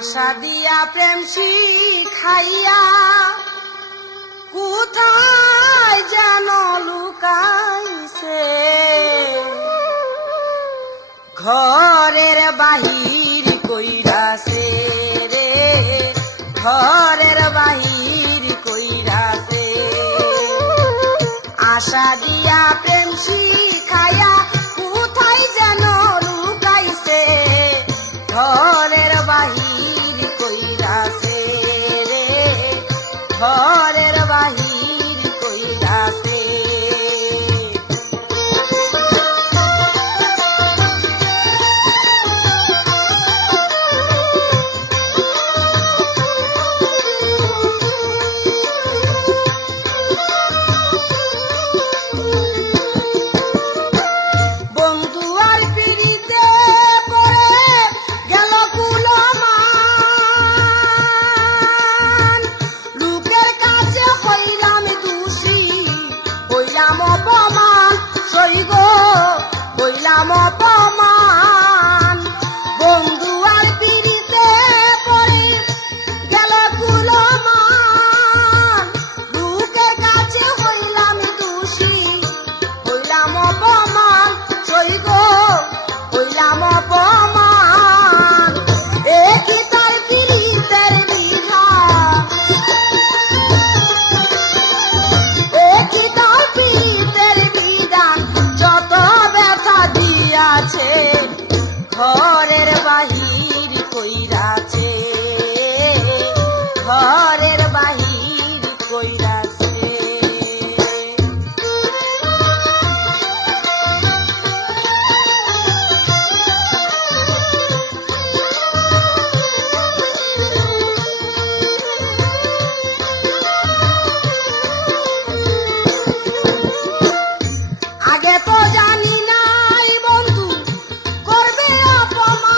আশা দিয়া প্রেম শিখাইয়া কোথায় যেন লুকাইছে, ঘরের বাহির কইরাছে রে, ঘরের বাহির কইরাছে। আশা দিয়া প্রেম শিখাইয়া কোথায় যেন লুকাইছে, ঘরের বাহির কইরাছে রে, ঘরের বাহির কইরাছে। অপমান বন্ধু আর পিড়িতে পড়ে গেল কুলমান, লোকের কাছে হইলাম দোষী, হইলাম অপমান, সই গো হইলাম অপমান। একই তার পিড়িতের বিধান, একই তার পিড়িতের বিধান, যত ব্যথা দিয়াছে ঘরের বাহির কইরাছে, ঘরের বাহির কইরাছে। আগে তো জানি নাই বন্ধু করবে অপমান,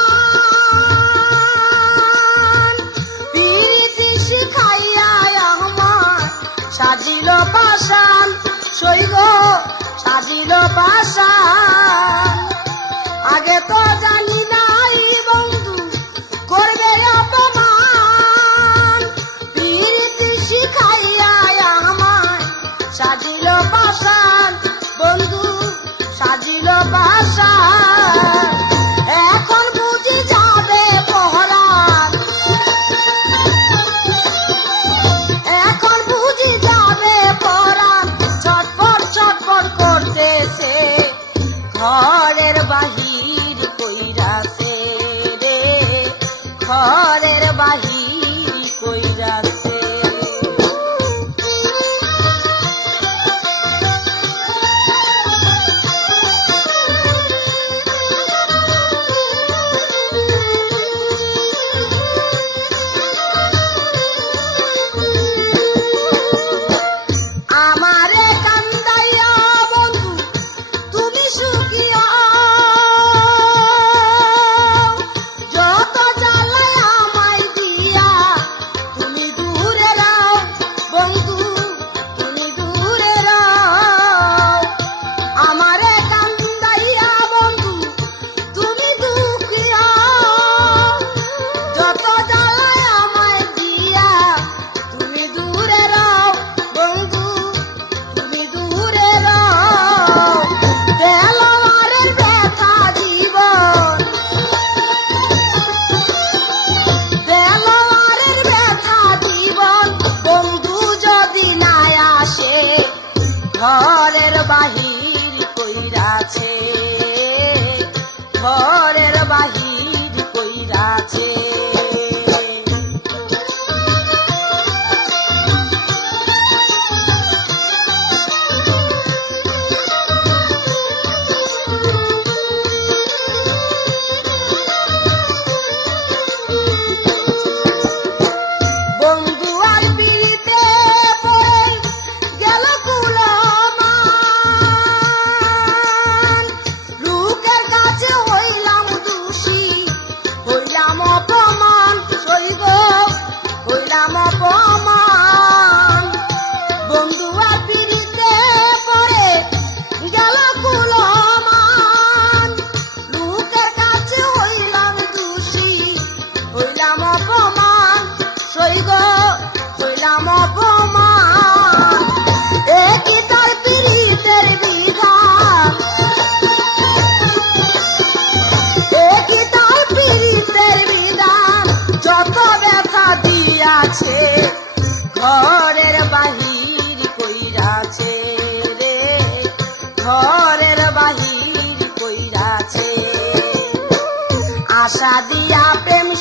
পিরিতি শিখাইয়া আমার সাজিল পাষাণ, সই গো সাজিল পাষাণ। আগে তো জানি নাই বন্ধু করবে অপমান, পিরিতি শিখাইয়া আমার সাজিল পাষাণ, বন্ধু সাজিল পাষাণ। এখন বুঝি যাবে পরাণ, এখন বুঝি যাবে পরাণ, ছটফট ছটফট করতেছে ঘরের বাহির কই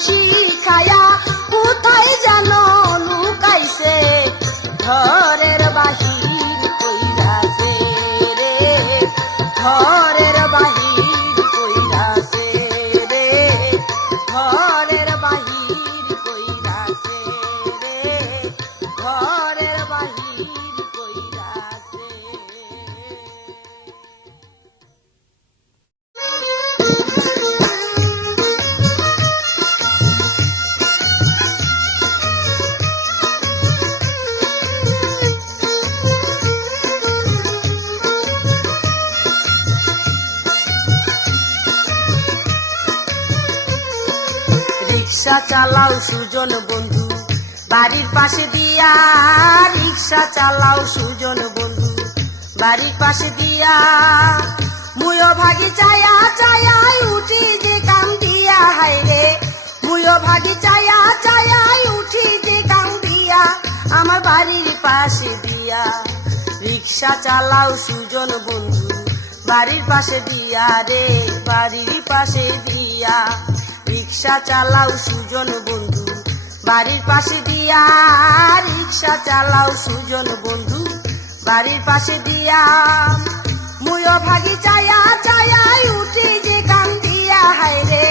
খুশি খায়া কোথায় যেন লুকাইছে ঘরের বাহির কইরাছে রে ঘরের বাহির কইরাছে রে ঘরের বাহির কইরাছে রে ঘরের বাহির কইরাছে। রিক্সা চালাও সুজন বন্ধু বাড়ির পাশে দিয়া রিক্সা চালাও সুজন বন্ধু বাড়ির পাশে দিয়া মুয়ো ভাগি চায়া চায়াই উঠি যে কাম দিয়া হাই রে মুয়ো ভাগি চায়া চায়াই উঠি যে কাম দিয়া আমার বাড়ির পাশে দিয়া রিক্সা চালাও সুজন বন্ধু বাড়ির পাশে দিয়া রে বাড়ির পাশে দিয়া রিক্সা চালাও সুজন বন্ধু বাড়ির পাশে দিয়া রিক্সা চালাও সুজন বন্ধু বাড়ির পাশে দিয়া মুয়ো ভাগি চায়া চায়াই উঠি যে কাম দিয়া হাই রে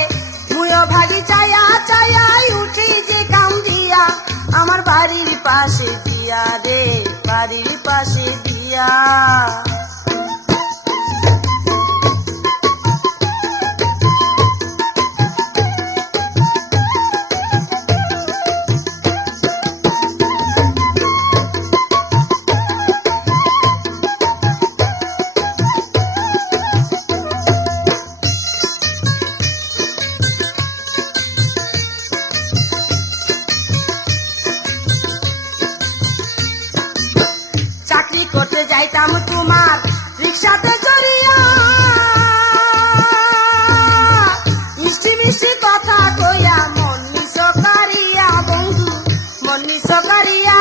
মুয়ো ভাগি চায়া চায়াই উঠি যে কাম দিয়া আমার বাড়ির পাশে দিয়া রে বাড়ির পাশে দিয়া। চাকরি করতে যাইতাম তোমার রিক্সাতে চড়িয়া মিষ্টি মিষ্টি কথা কইয়া মন নিছো কারিয়া বন্ধু মন নিছো কারিয়া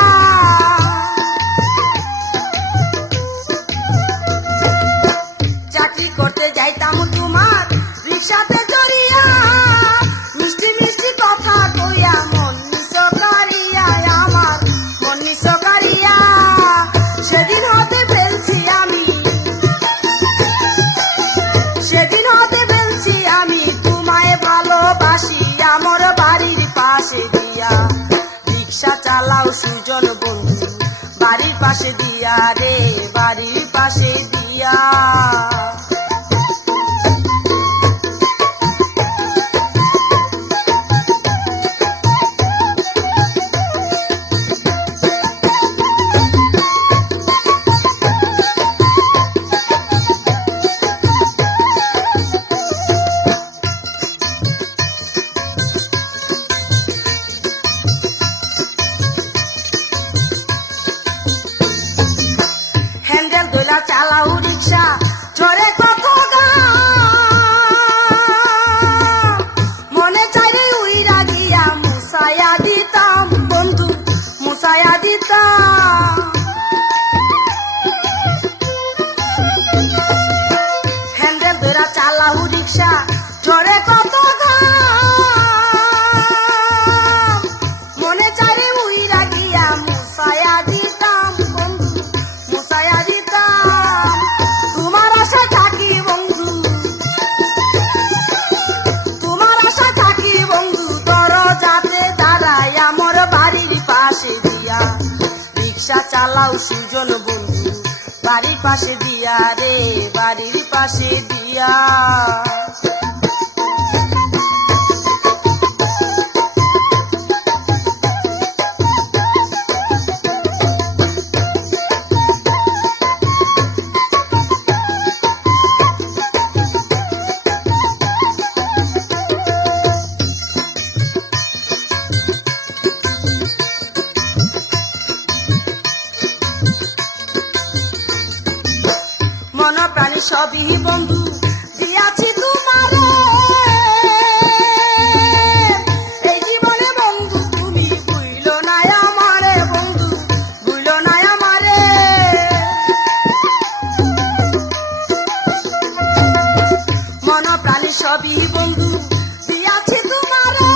চাকরি করতে যাইতাম তোমার রিক্সাতে চড়িয়া মিষ্টি মিষ্টি কথা কইয়া মন নিছো কারিয়া আমার মন নিছো কারিয়া সেদিন হতে ফেলছি আমি সেদিন হতে ফেলছি আমি তোমায় ভালোবাসি আমার বাড়ির পাশে দিয়া রিক্সা চালাও সুজন বন্ধু বাড়ির পাশে দিয়া রে বাড়ির পাশে দিয়া। হ্যান্ডেল দইলা চালাও রিক্সা চড়ে কত মনে চাইলে উইরা গিয়া মুসায়া দিতাম বন্ধু মুসায়া দিতাম হ্যান্ডেল দইলা চালাও রিক্সা চড়ে কত মনে চাইলে উইরা গিয়া মুসায়া দিতাম বন্ধু মুসায়া দিতাম তোমার আশা থাকি বন্ধু তোমার আশা থাকি বন্ধু দরজাতে দাঁড়াই আমার বাড়ির পাশে দিয়া রিক্সা চালাও সুজন বন্ধু বাড়ির পাশে দিয়া রে বাড়ির পাশে দিয়া। মন প্রাণী সবই বন্ধু দিয়াছি তোমারে এই জীবনে বন্ধু তুমি ভুইলো না আমারে বন্ধু ভুইলো না আমারে মন প্রাণী সবই বন্ধু দিয়াছি তোমারে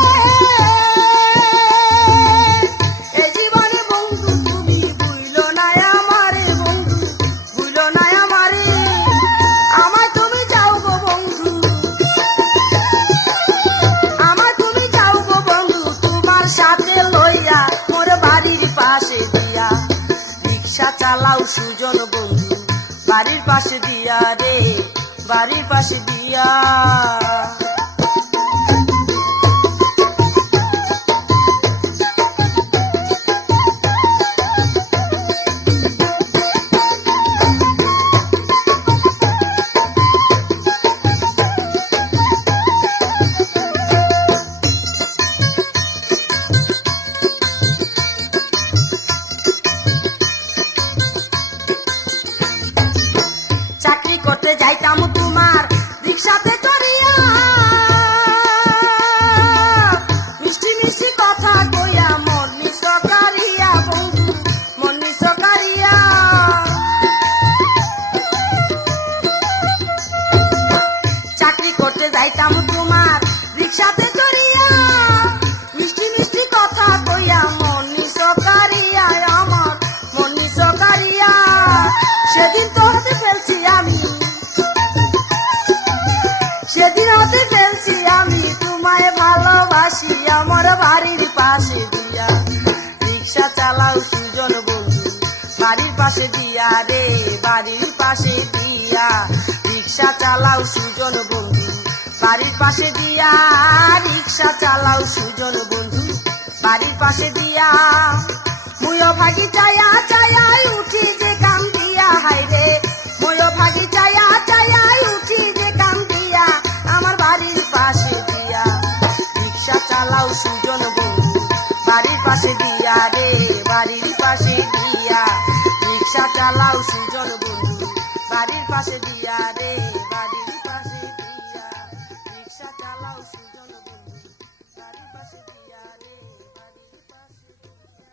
চালাও সুজন বন্ধু বাড়ির পাশে দিয়া রে, বাড়ির পাশে দিয়া। চাকরি করতে যাইতাম তোমার রিক্সাতে করিয়া, মিষ্টি মিষ্টি কথা কইয়া মন নিসকারিয়া বন্ধু মন নিসকারিয়া। চাকরি করতে যাইতাম তোমার রিক্সাতে করিয়া, মিষ্টি মিষ্টি কথা কইয়া মন নিসকারিয়া, আমার মন নিসকারিয়া। সেদিন তো হাতে ফেলছি আমি, সেদিন হাতে ফেলছি আমি তোমায় ভালোবাসি আমার বাড়ির পাশে দিয়া। রিক্সা চালাও সুজন বন্ধু বাড়ির পাশে দিয়া রে, বাড়ির পাশে দিয়া। রিক্সা চালাও সুজন বন্ধু বাড়ির পাশে দিয়া, রিক্সা চালাও সুজন বন্ধু বাড়ির পাশে দিয়া। মুয়ো ভাগি চায়া চায়াই উঠি যে কাম দিয়া, হাইরে মুয়ো ভাগি চায়া চায়াই উঠি যে কাম দিয়া আমার বাড়ির পাশে দিয়া। রিক্সা চালাও সুজন বন্ধু বাড়ির পাশে দিয়া রে, বাড়ির পাশে দিয়া। রিক্সা চালাও সুজন বন্ধু বাড়ির পাশে দিয়া রে, বাড়ির পাশে দিয়া। রিক্সা চালাও সুজন বন্ধু বাড়ির পাশে দিয়া রে, বাড়ির পাশে দিয়া।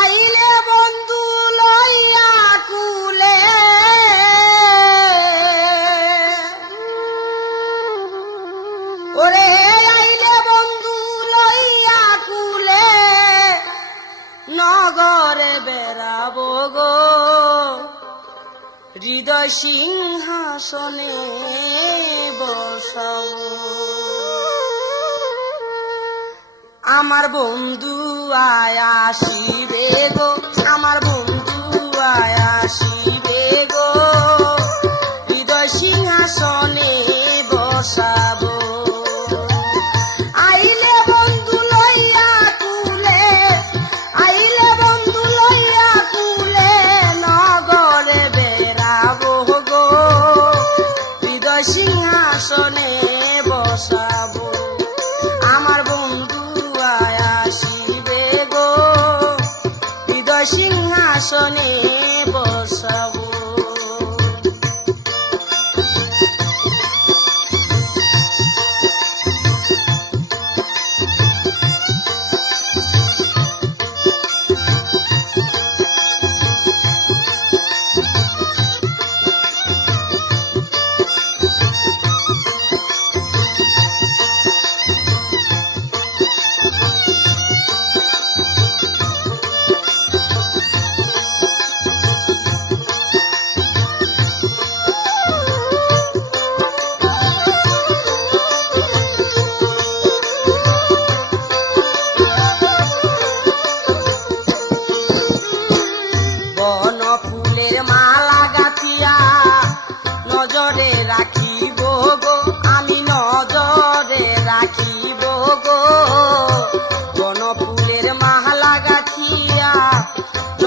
আইলে বন্ধু লইয়া কুলে, ওরে আইলে বন্ধু লইয়া কুলে, নগরে বেড়াবো গো হৃদয় সিংহাসনে বসাবো। আমার বন্ধু আয় আসিবে গো, আমার বন্ধু আয় আসিবে গো হৃদয় সিংহাসনে বসাবো। আইলে বন্ধু লইয়া কুলে, আইলে বন্ধু লইয়া কুলে, নগরে বেড়াবো গো হৃদয় সিংহাসনে বসাবো। আমার বন্ধু আয় আসিবে গো হৃদয় সিংহাসনে বসাবো।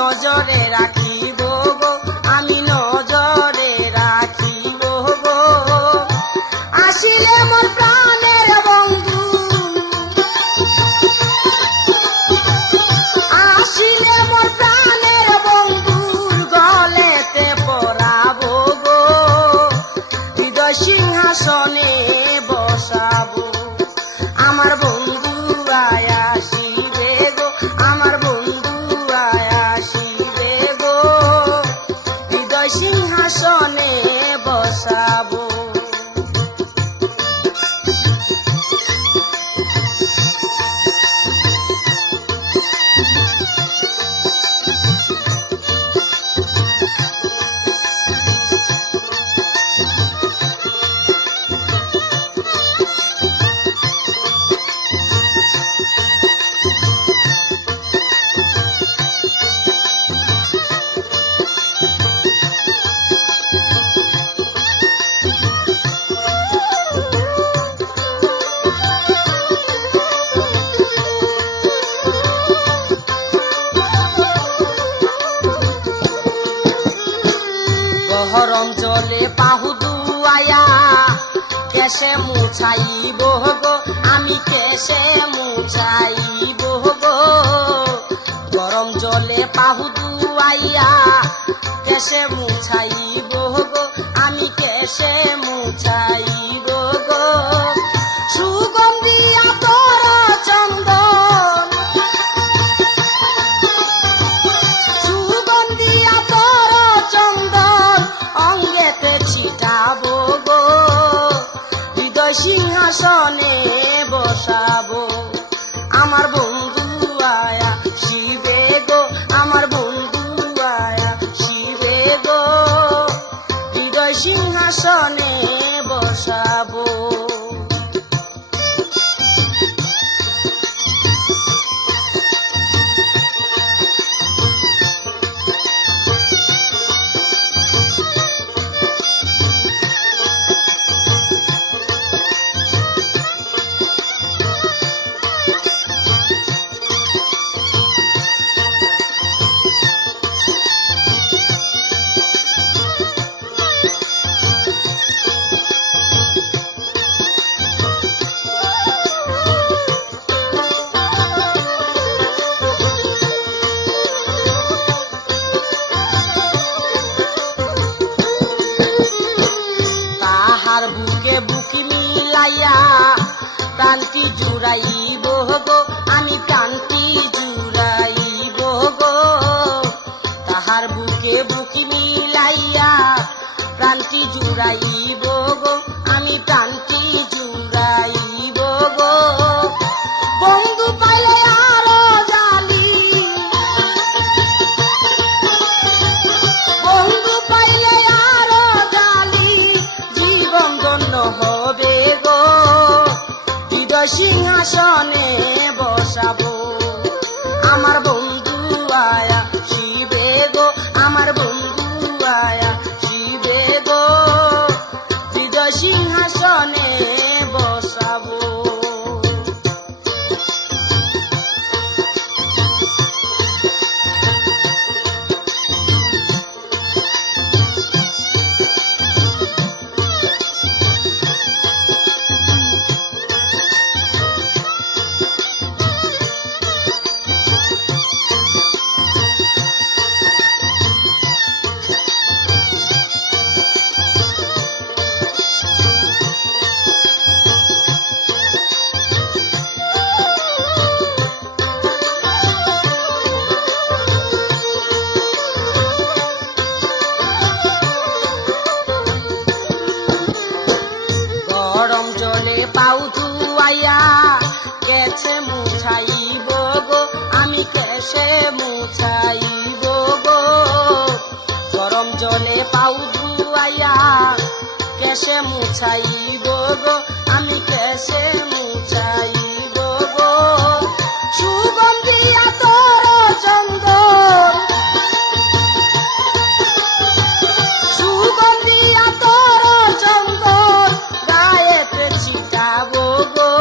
নজরে রাখিব গো, আমি নজরে রাখিব গো। আসিলে মোর প্রাণের বন্ধু, আসিলে মোর প্রাণের বন্ধুর গলেতে পরাবো গো, হৃদয় সিংহাসনে বসাবো। আমার বন্ধু আয় আসিবে গো, আমার বন্ধু আয় আসিবে গো, হৃদয় সিংহাসনে বসাবো। কেসে মুছাইব গো আমি কেসে মুছাইব গো গরম জলে পাহু ধুয়াইয়া কেসে মুছাইব গো আমি কেসে মুছাইব গো সুগন্ধি আতর চন্দন সুগন্ধি আতর চন্দন অঙ্গেতে ছিটাবো গো হৃদয় সিংহাসনে বসাবো আমার বন্ধু আয়া শিবে গো আমার বন্ধু আয়া শিবে গো হৃদয় সিংহাসনে বসাবো বুকে বুকি মিলাইয়া প্রাণটি জুড়াইব গো আমি প্রাণটি জুড়াইব গো তাহার বুকে বুকি মিলাইয়া প্রাণটি জুড়াইব গো আমি প্রাণটি জুড়াইব গো বন্ধু পাইলে আরো জালি বন্ধু পাইলে আরো জালি জীবন ধন্য হবে গো হৃদয় সিংহাসনে বসাবো আমার বন্ধু আয়া শিবে গো আমার বন্ধু আয়া শিবে গো হৃদয় সিংহাসনে বসাবো গরম জলে পাউ ধুয়াইয়া কেসে মুছাইব গো আমি কেসে মুছাইব গো গরম জলে পাউ ধুয়াইয়া কেসে মুছাইব গো আমি কেসে মুছাইব গো সুগন্ধি আতর চন্দন সুগন্ধি আতর চন্দন গায়েতে ছিটাবো গো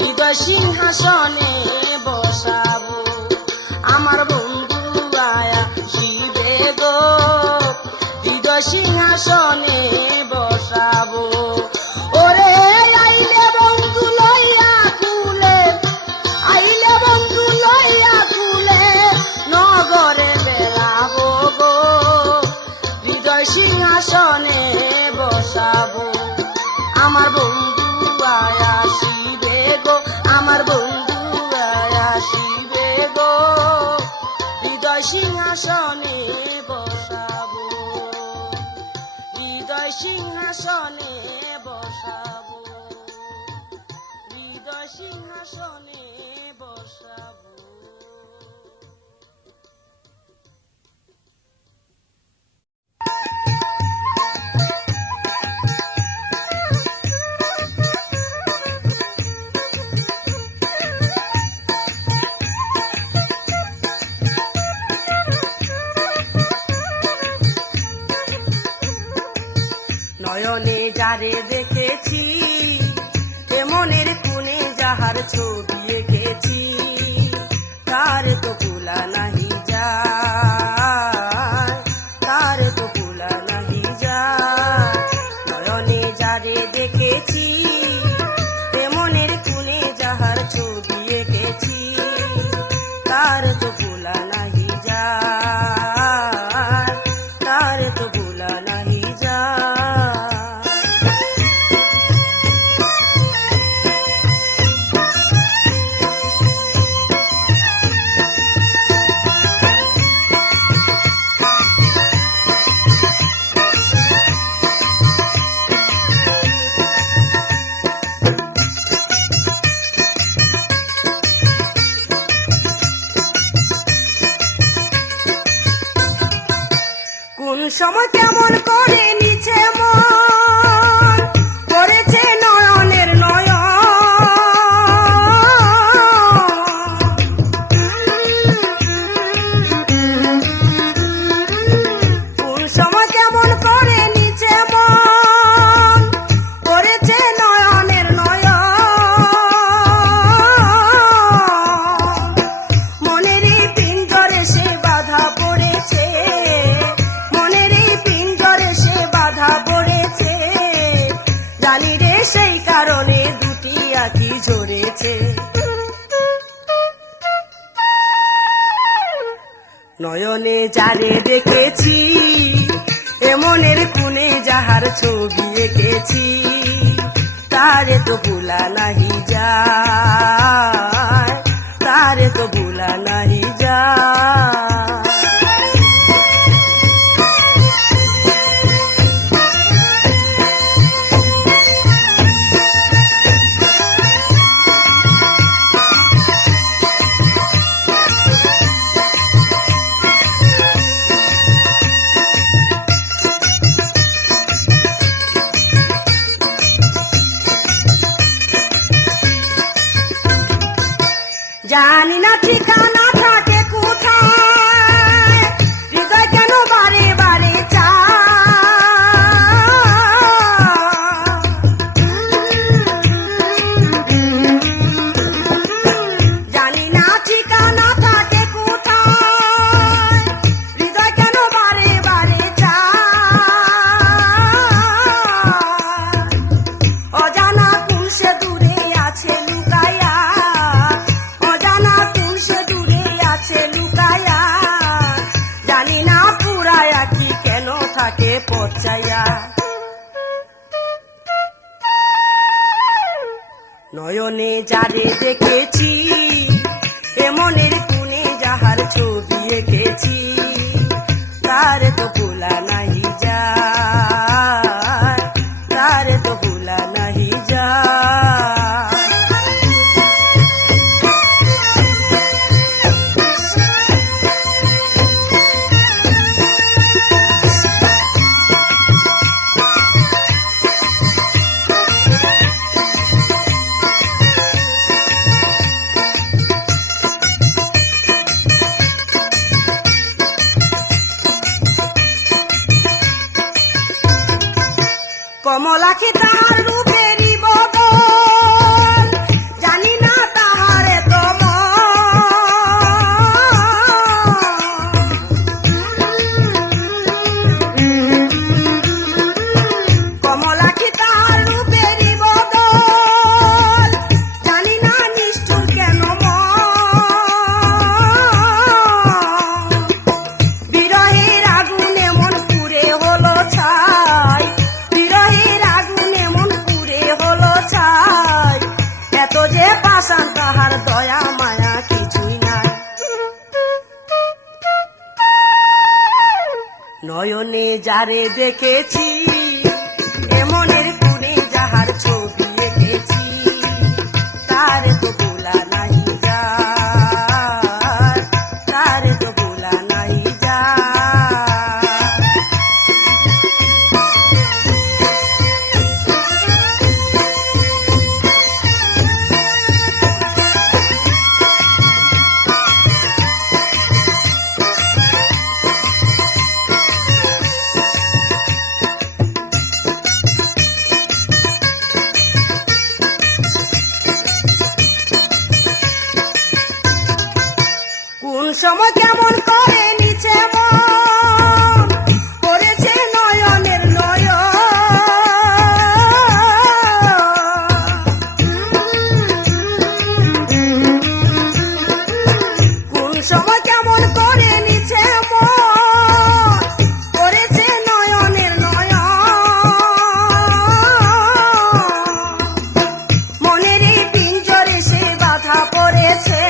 হৃদয় সিংহাসনে বসাবো আমার বন্ধু আয়া শিবে গো হৃদয় সিংহাসনে বসাবো ওরে আইলে বন্ধু লইয়া কুলে আইলে বন্ধু লইয়া কুলে নগরে বেড়াবো গো হৃদয় সিংহাসনে বসাবো আমার বন্ধু আয়া শিবে গো আমার বন্ধু আয়া শিবে গো হৃদয় সিংহাসনে বসাবো হৃদয় সিংহাসনে বসাবো হৃদয় সিংহাসনে বসাবো নয়নে যারে দেখেছি মনের কোণে যাহার ছবি এঁকেছি তার তো ভোলা নাহি যায় তার তো ভোলা নাহি যায় নয়নে যারে দেখে সময় কেমন করে নিচে মন পড়েছে নয়নের নয়ন, কোন সময় কেমন করে নিচে মন পড়েছে নয়নের নয়ন, মনেরই পিঞ্জরে সে বাধা পড়েছে, মনেরই পিঞ্জরে সে বাধা পড়েছে, জানি রে সেই কারণে দুটি আঁখি ঝরেছে। নয়নে যারে দেখেছি এমনের কোণে যাহার ছবি এঁকেছি, তারে তো ভুলা নাহি যায়, তারে তো ভুলা নাহি যায়। জানি না ঠিকানা থাকে কোথায়, হৃদয় কেন বারে বারে চায়, জানি না ঠিকানা থাকে কোথায়, হৃদয় কেন বারে বারে চায়, অজানা কোন সে দূরে আছে লুকায়া, অজানা কোন সে দূরে আছে লুকায়া, জানি না পুরায়া কি কেন থাকে পচাইয়া। নয়নে যারে দেখেছি এমনের কোণে যাহার ছবি এঁকেছি, তারে তো ভোলা নাহি যায়, তারে তো ভোলা নাহি যায়। কমলাকে তাহার রূপেরই বদল, জানি না তাহার এত কমলাকে তাহার রূপেরই বদল, জানি না নিষ্ঠুর কেন বিরহের আগুনে মন পুড়ে হলো ছাই, বিরহের আগুনে মন পুড়ে হলো ছাই, এত যে পাষাণ তাহার দয়া মায়া কিছুই নাই। নয়নে যারে দেখেছি এমনের কোণে যাহার ছবি এঁকেছি, তারে তো ভোলা নাহি যায়, তারে তো ভোলা নাহি যায়। কোন সময় কেমন করে নিচে মন পড়েছে নয়নের নয়ন, কোন সময় কেমন করে নিচে মন পড়েছে নয়নের নয়ন, মনেরই পিঞ্জরে সে বাধা পড়েছে,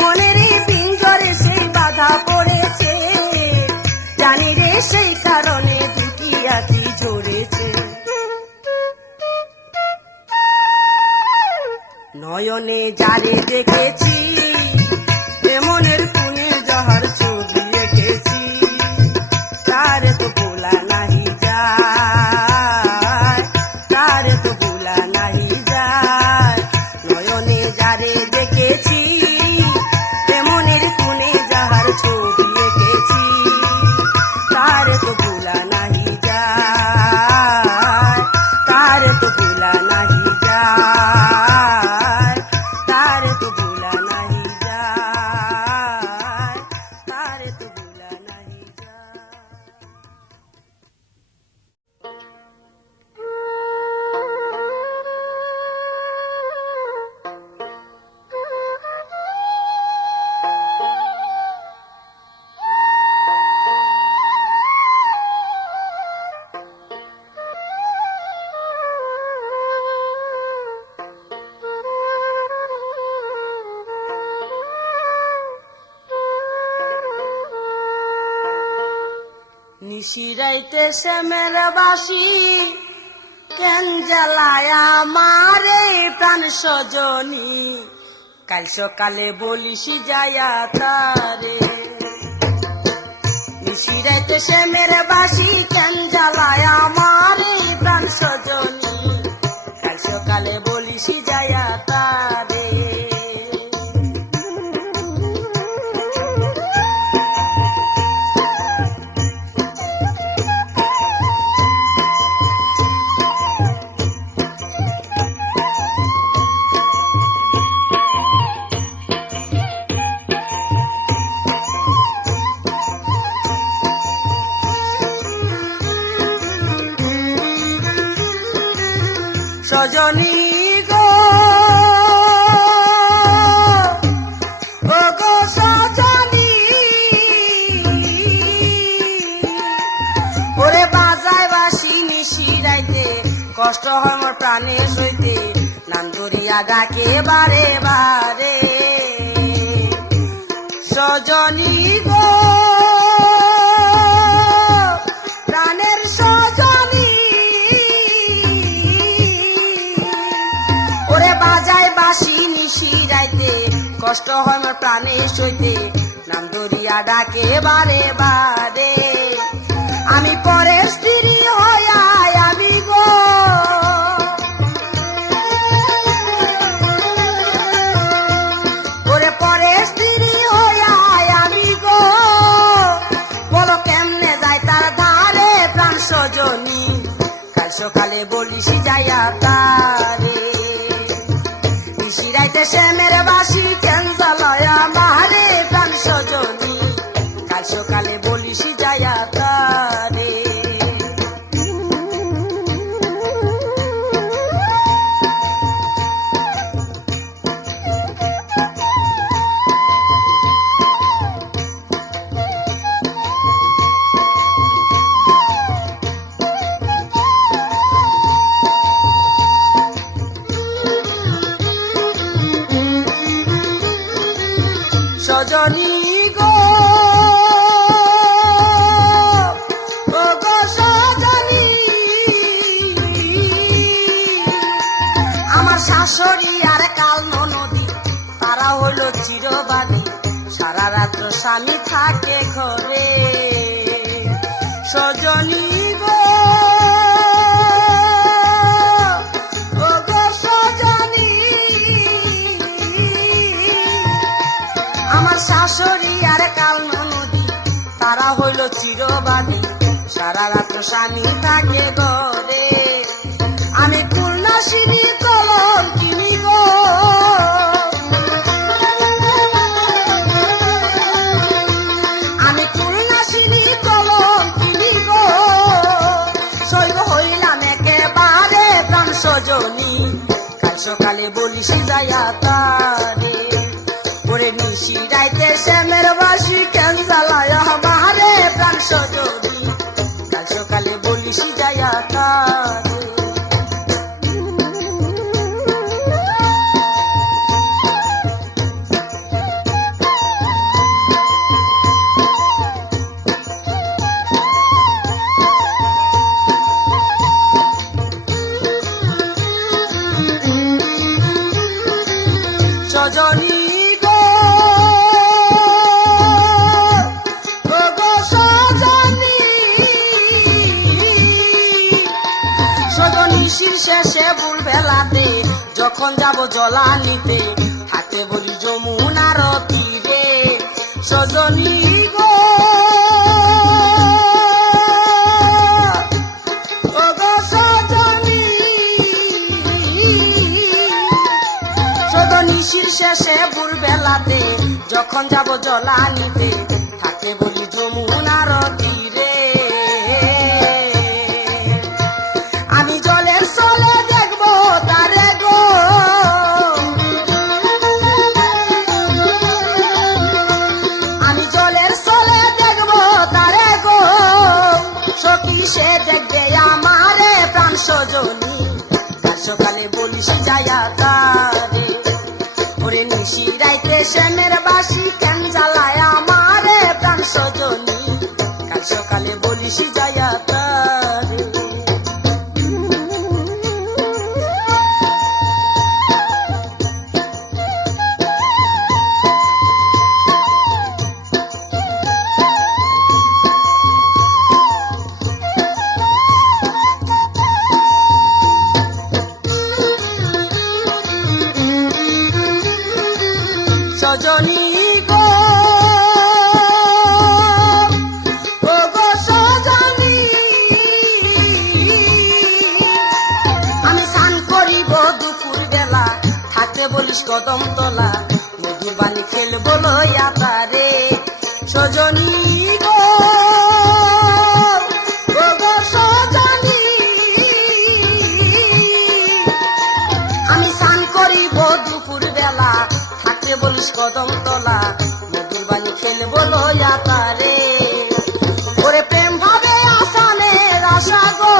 মনেরই পিঞ্জরে সে বাধা পড়েছে, জানি রে সেই কারণে দুটি আঁখি ঝরেছে। নয়নে যারে দেখেছি এমনের কোণে যাহার ছবি এঁকেছি, তারে নিশিরাইতে শ্যামের বাসি কেন জ্বালায় আমারে প্রাণ সজনী, কাল সকালে বলিস যায়া তারে। নিশিরাইতে শ্যামের বাসি কেন জ্বালায় আমারে প্রাণ সজনী, কাল সকালে বলিস যায়া তারে। সজনী গো ও গো সজনী, ওরে বাজায় বাসি নিশিরাইতে কষ্ট হয় মোর প্রাণে সইতে, নাম ধরিয়া ডাকে বারে বারে। সজনী গো প্রাণের সজনী, ওরে বাজায় বাসি নিশিরাইতে কষ্ট হয় মোর প্রাণে সইতে, নাম ধরিয়া ডাকে বারে বারে। আমি পরের স্ত্রী হইয়া আমি গো, ওরে পরের স্ত্রী হইয়া আমি গো, বলো কেমনে যায় তার ধারে প্রাণ সজনী, কাল সকালে বলিস যাইয়া তারে। নিশিরাইতে শ্যামের বাসি কেন জ্বালায় আমারে প্রাণ সজনী, কাল সকালে বলিস যাইয়া তারে। সজনী গো ও গো সজনী, আমার শাশুড়ি আর কাল ননদী তারা হইল চিরবাদী, সারা রাত্র স্বামী থাকে ঘরে। সজনী গো ও গো সজনী, আমার শাশুড়ি আর কাল ননদী তারা হইল চিরবাদী, সারা রাত্র স্বামী থাকে ঘরে। আমি কুলনাশিনী কলম কিনি গো, আমি কুলনাশিনী কলম কিনি গো, সৈব হইলাম একেবারে প্রাণ সজনী, কাল সকালে বলিস যাইয়া তারে। ওরে নিশিরাইতে শ্যামের বাসি কেন জ্বালায় আমারে প্রাণ সজনী, কাল সকালে বলিস যাইয়া তারে। সজনী গো ও গো সজনী, সজনী শীর্ষে ভুল বেলাতে যখন যাব জলা নিতে, হাতে বলি যমুনার তীরে। সজনী গো ও গো সজনী, সজনী শীর্ষে ভুল বেলাতে যখন যাব জলা নিতে, হাতে বলি যমুনার তীরে। আমি জলের চলে দেখবো তারে গো, আমি জলের চলে দেখবো তারে গো, সখী সে দেখবে আমারে প্রাণ সজনী, কাল সকালে বলিস যাইয়া তারে। ওরে নিশিরাইতে শ্যামের বাসি কেন জ্বালায় আমারে প্রাণ সজনী, কাল সকালে বলিস সজনী গো ও গো সজনী, আমি স্নান করিব দুপুর বেলা, থাকতে বলিস কদম তলা, নদীর বাণী খেলবো লইয়া তারে। সজনী গো ও গো সজনী, আমি স্নান করিব দুপুর বেলা, থাকতে বলিস কদম তলা, নদীর বাণী খেলবো লইয়া তারে। ওরে প্রেম ভাবে আসানের আশা গো,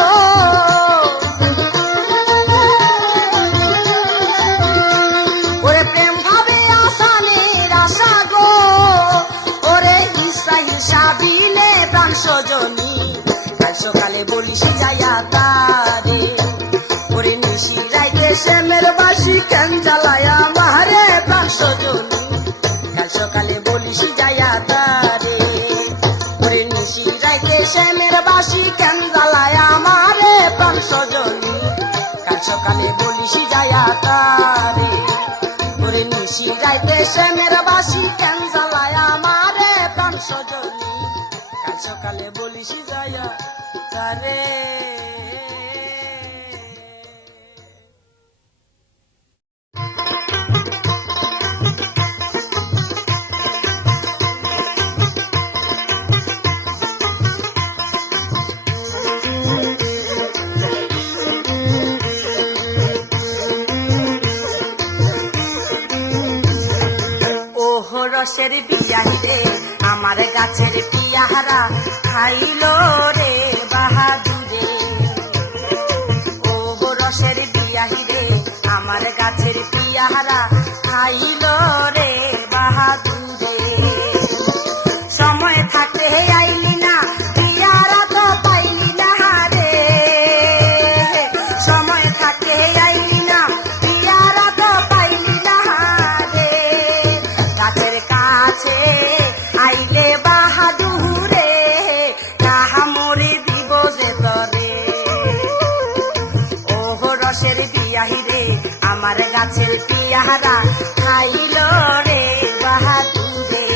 ওরে প্রেম ভাবে আসানের আশা গো, ওরে ইসরাইল সাবিলে প্রাণ সজনী, কাল সকালে বলিস যাইয়া তারে। ওরে নিশি রাইতে শ্যামের বাসি কেন জ্বালায়া মারে প্রাণ সজনী, কাল সকালে বলিস যাইয়া তারে। ওরে নিশি রাইতে শ্যামের বাসি কেন জ্বালায়া মারে প্রাণ সজনী, কাল সকালে বলিস যাইয়া তারে। ওরে নিশি রাইতে শ্যামের বাসি কেন জ্বালায়া মারে প্রাণ সজনী, কাল সকালে বলিস যাইয়া তারে। রসের বিয়াহি রে আমার গাছের পিয়াহারা, খাইলো রে বাহাদুরে। ও রসের বিয়াহি রে আমার গাছের পিয়াহারা, খাইলো রে বাহাদুরে। সময় থাকতে আইলি না পিয়ারা তো পাইলি না রে, সময় থাকতে আইলি না পিয়ারা তো পাইলি না রে। গাছের কাছে আইলে বাহাদুরে, কাহা মরে দিব যে তরে। ও রসের বিয়াহি রে আমার গাছের পিয়ারা, খাইল রে বাহাদুরে।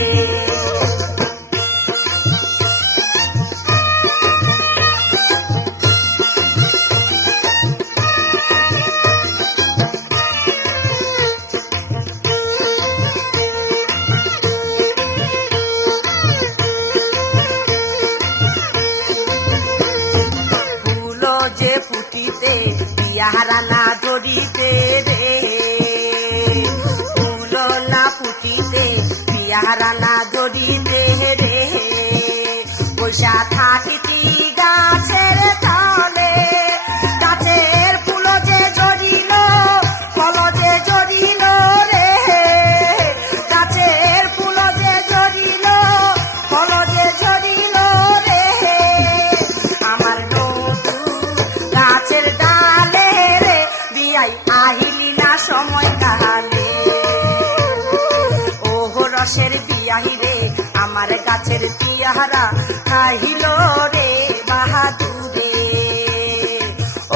যে পুটিতে পিয়ারা না ধরিতে রে, ফুল না পুটিতে পিয়ারা না ধরিতে রে। বৈশা থাকিতি গাছের তলে, গাছের ফুল যে জড়িল ফল যে জড়িল রে, গাছের ফুল যে জড়িল ফল যে জড়িল রে। আমার গাছের ডালে রে বিয়াই আহিলি না সময় কালে। ও রসের বিয়াহি রে আমার গাছের পিয়ারা, খাইল রে বাহাদুরে।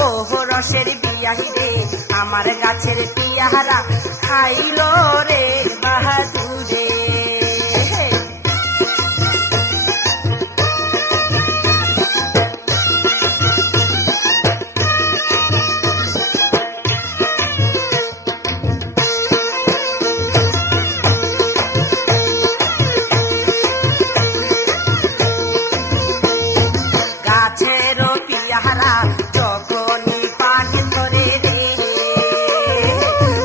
ও রসের বিয়াহি রে আমার গাছের পিয়ারা, খাইল রে বাহাদুরে। গাছের পিয়ারা যখনই পানি ধরে রে,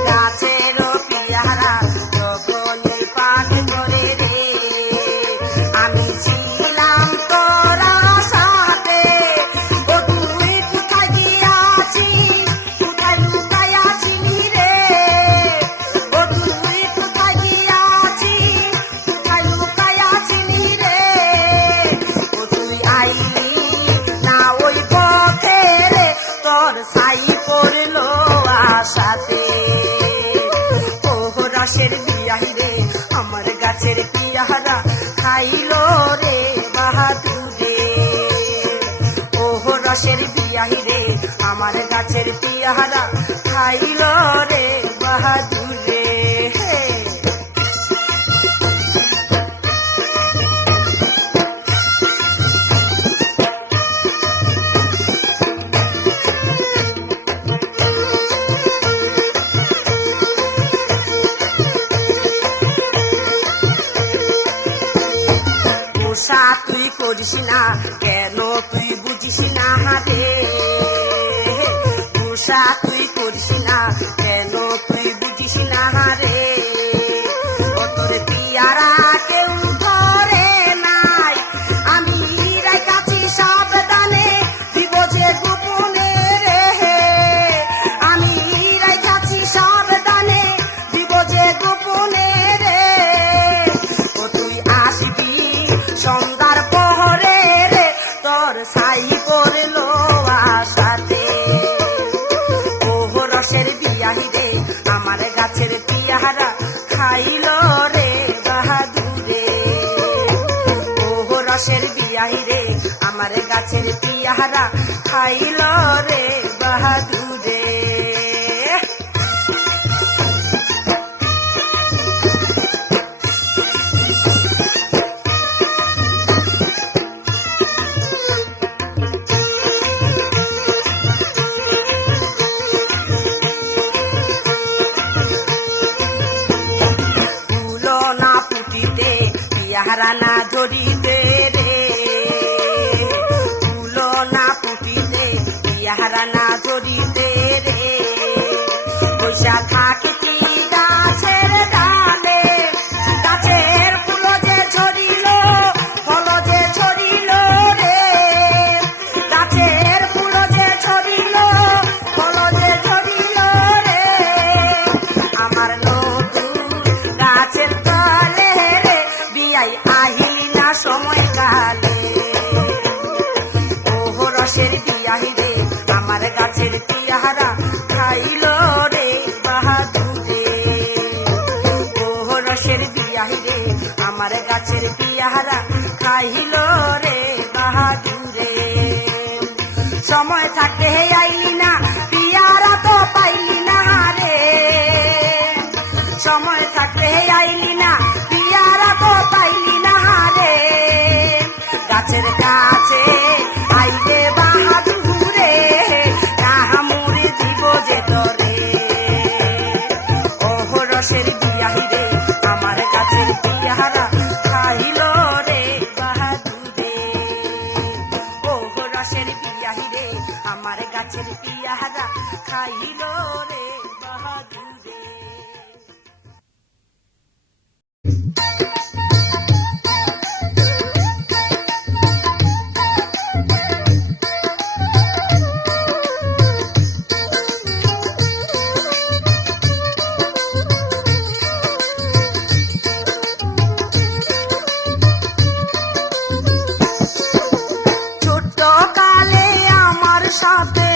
গাছের পিয়ারা যখনই পানি ধরে রে। আমি ছিলাম তোরা সাথে, ও তুই কোথায় গিয়াছি, কোথায় লুকাইয়াছিলি রে। ও তুই কোথায় গিয়াছি, কোথায় লুকাইয়াছিলি রে। ও তুই আইলি না ওই পথে রে, তোর সাই পড়লো আশাতে। ও রসের বিয়াহি রে আমার গাছের পিয়ারা, খাইল রে বাহাদুরে। ও রসের বিয়াহি রে আমার গাছের পিয়ারা, খাইল রে বাহাদুরে। করিস না, কেন তুই বুঝিস না রে উষা, তুই করিস না, কেন তুই বুঝিস না রে ও তোর পিয়ারা কেউ ধরে নাই, আমি রেখাছি সাবধানে দিব যে গোপনে রে, আমি রেখাছি সাবধানে দিব যে গোপনে রে ও তুই আসবি সন্ধ্যার পহরে রে তোর ছাই করলো আশাতে ও রসের বিয়াহি রে আমার গাছের পিয়ারা খাইল রে বাহাদুরে ও রসের বিয়াহি রে আমার গাছের পিয়ারা খাইল রে বাহাদুরে। পিয়ারা না ধরিতে রে ফুলো না ফুটিতে, পিয়ারা না ধরিতে রে বৈশা থাকিতি গাছের ডালে, গাছের ফুল যে ছড়িল ফল যে ছড়িল রে, গাছের ফুল যে ছড়িল ফল যে ছড়িল রে আমার নতুন গাছের তলে রে বিয়াই আহিলি না সময় কালে ও রসের বিয়াহি রে আমার গাছের পিয়ারা খাইল রে বাহাদুরে ও রসের বিয়াহি রে আমার গাছের পিয়ারা খাইল রে বাহাদুরে সময় থাকতে হে আইলি না পিয়ারা তো পাইলি না রে, সময় থাকতে হে আইলি না পিয়ারা তো পাইলি না রে গাছের কাছে আইলে বাহাদুরে কাহামুড়ি দিব যে তরে ও রসের বিয়াহি রে আমার গাছের পিয়ারা খাইল রে বাহাদুরে ও রসের বিয়াহি রে আমার গাছের পিয়ারা খাইল রে বাহাদুরে। ছোট্ট কালে আমার সাথে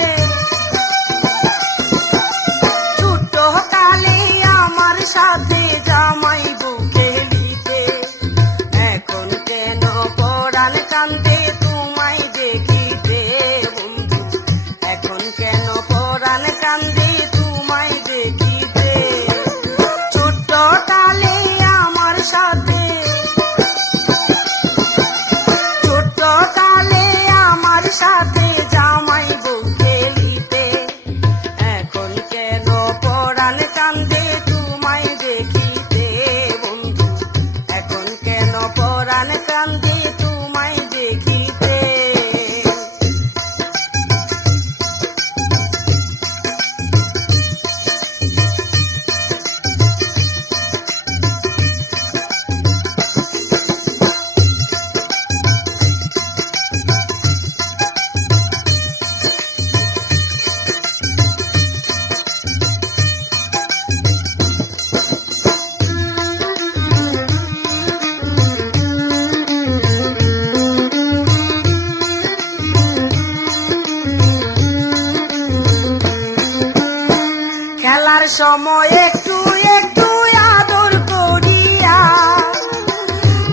সময় একটু একটু আদর করিয়া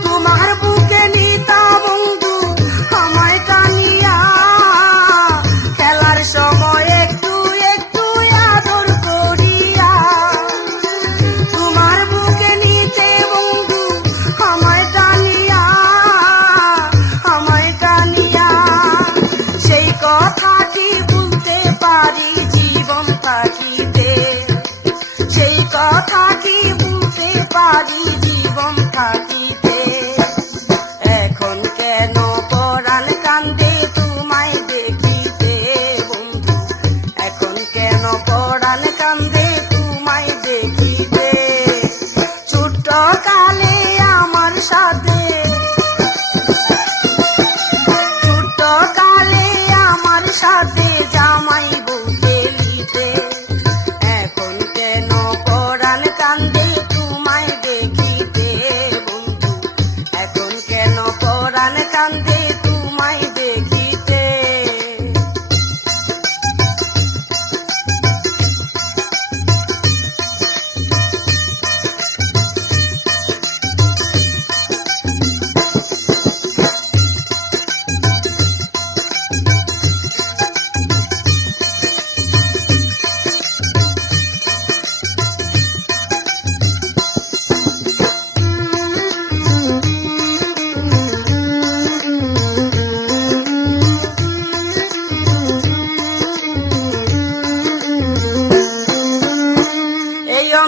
তোমার বুকে নিতা বন্ধু আমায় টানিয়া, খেলার সময় একটু একটু আদর করিয়া তোমার বুকে নিতে বন্ধু আমায় টানিয়া, আমায় টানিয়া। সেই কথা কি বলতে পারি জীবন থাকিতে, সেই কথা কি বলতে পারি জীবন থাকিতে। এখন কেন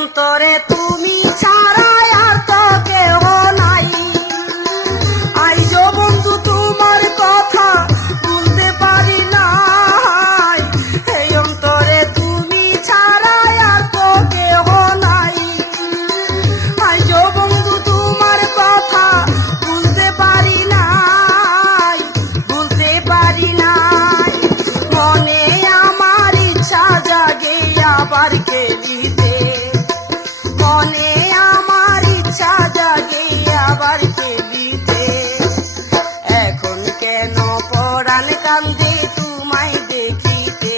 অন্তরে তুমি ছাড়া আর তো কেহ নাই। আইজো বন্ধু তোমার কথা বলতে পারি নাই, এই অন্তরে তুমি ছাড়া আর তো কেহ নাই। আইজো বন্ধু তোমার কথা বলতে পারি নাই, বলতে পারি নাই। মনে আমার ইচ্ছা জাগে আবার খেলিতে, মনে আমার ইচ্ছা জাগে আবার খেলিতে। এখন কেন পরাণ কান্দে তোমায় দেখিতে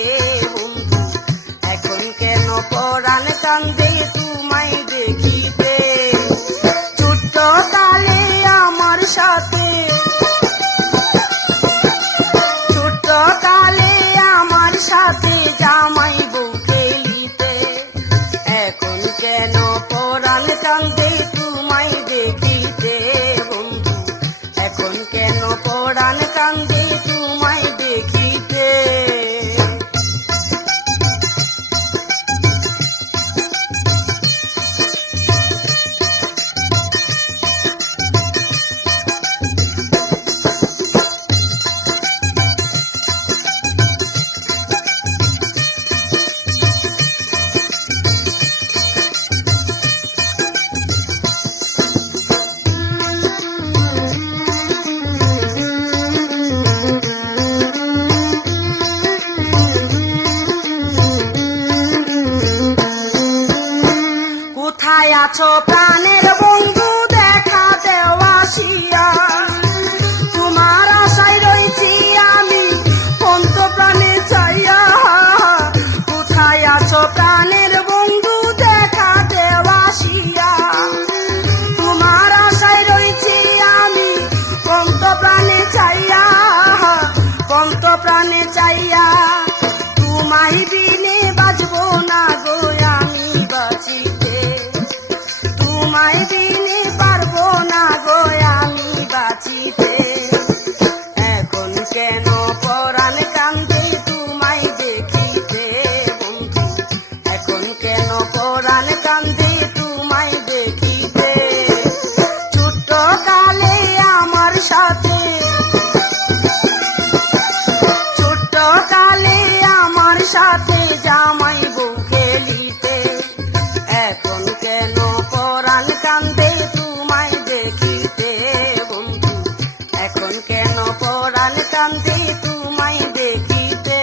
বন্ধু, এখন কেন পরাণ কান্দে তোমায় দেখিতে। ছোট্ট কালে আমার সাথে, ছোট্ট কালে আমার সাথে জামাই বউ খেলিতে, এখন কেন পরাণ কান্দে তোমায় দেখিতে বন্ধু, এখন কেন পরাণ কান্দে তোমায় দেখিতে। কোথায় আছো প্রাণের বন্ধু দেখা দেওয়া আসিয়া, তোমার আশায় রয়েছি আমি অন্ত প্রাণে চাইয়া। কোথায় আছো প্রাণের বন্ধু দেখা দেওয়া আসিয়া, তোমার আশায় রয়েছি আমি অন্ত প্রাণে চাইয়া, অন্ত প্রাণে চাইয়া। তোমায় বিনে বাঁচবো না গো আমি বাঁচিতে, তোমায় বিনে পারবো না গো আমি বাঁচিতে। এখন কেন পরাণ কান্দে তোমায় দেখিতে বন্ধু, এখন কেন পরাণ কান্দে তোমায় দেখিতে। ছোট্ট কালে আমার সাথে, ছোট্ট কালে আমার সাথে জামাই বউ খেলিতে, এখন কেন পরাণ কান্দে তোমায় দেখিতে বন্ধু, এখন কেন পরাণ কান্দে তোমায় দেখিতে।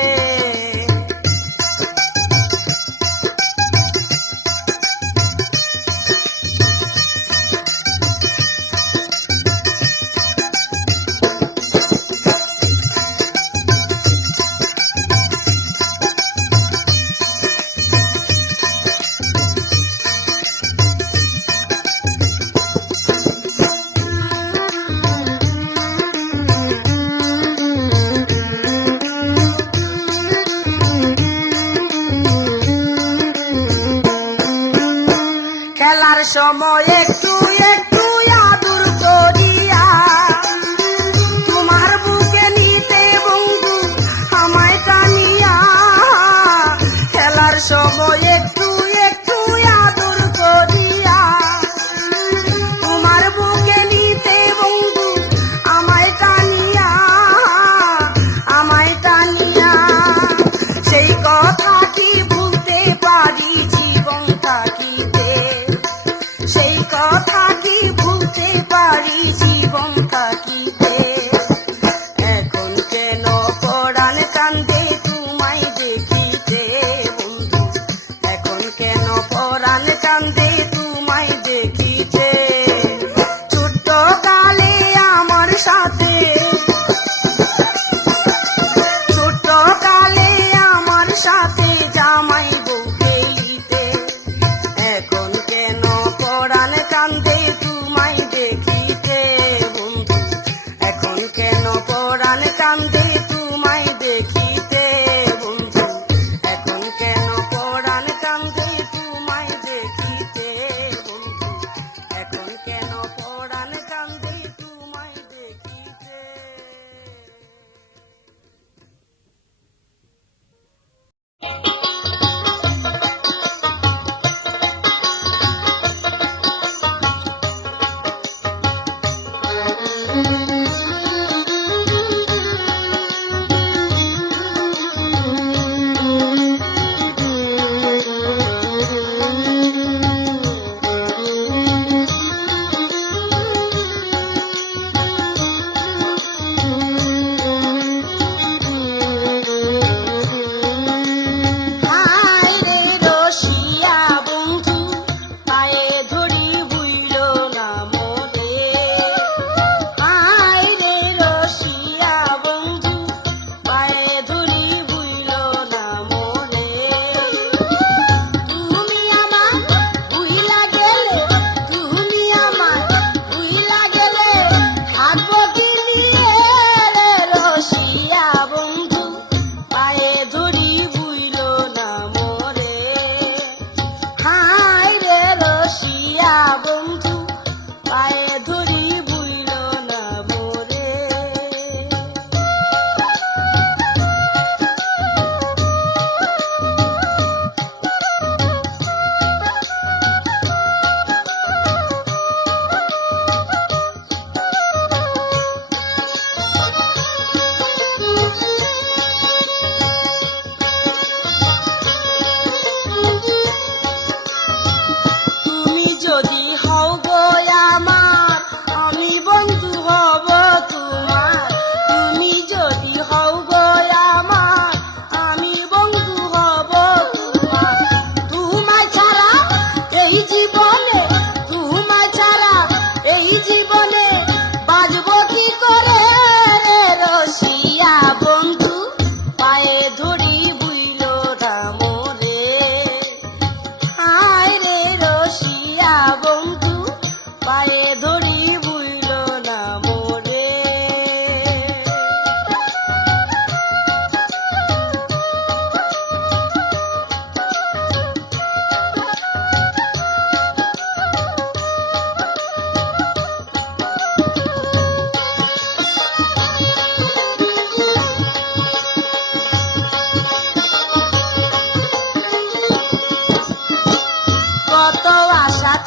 খেলার সময় একটু একটু আদর করিয়া তোমার বুকে নিতে বন্ধু আমায় টানিয়া, খেলার সময় একটু একটু আদর করিয়া তোমার বুকে নিতে বন্ধু আমায় টানিয়া, আমায় টানিয়া। সেই কথা কি ভুলতে পারি জীবন থাকিতে, সেই কথা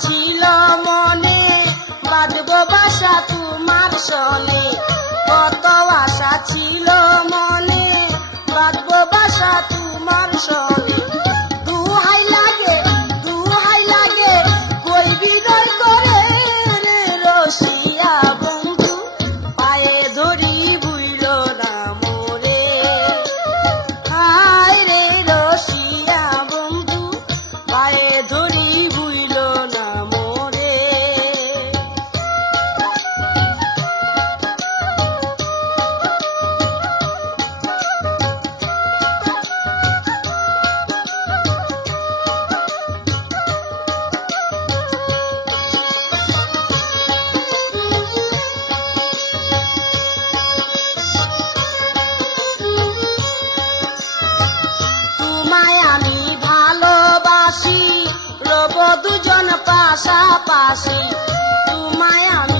ছিল মনে, বাঁধবো বাসা তোমার সনে। কত আশা ছিল মনে, বাঁধবো বাসা তোমার সনে। দুহাই লাগে কই বিনয় করে রে রসিয়া বন্ধু, পায়ে ধরি ভুইল না মোরে। হায় রে রসিয়া বন্ধু, পায়ে ধরি ভুইল না মোরে। তোমায় আমি ভালোবাসি, রব দুজন পাশাপাশি। তোমায় আমি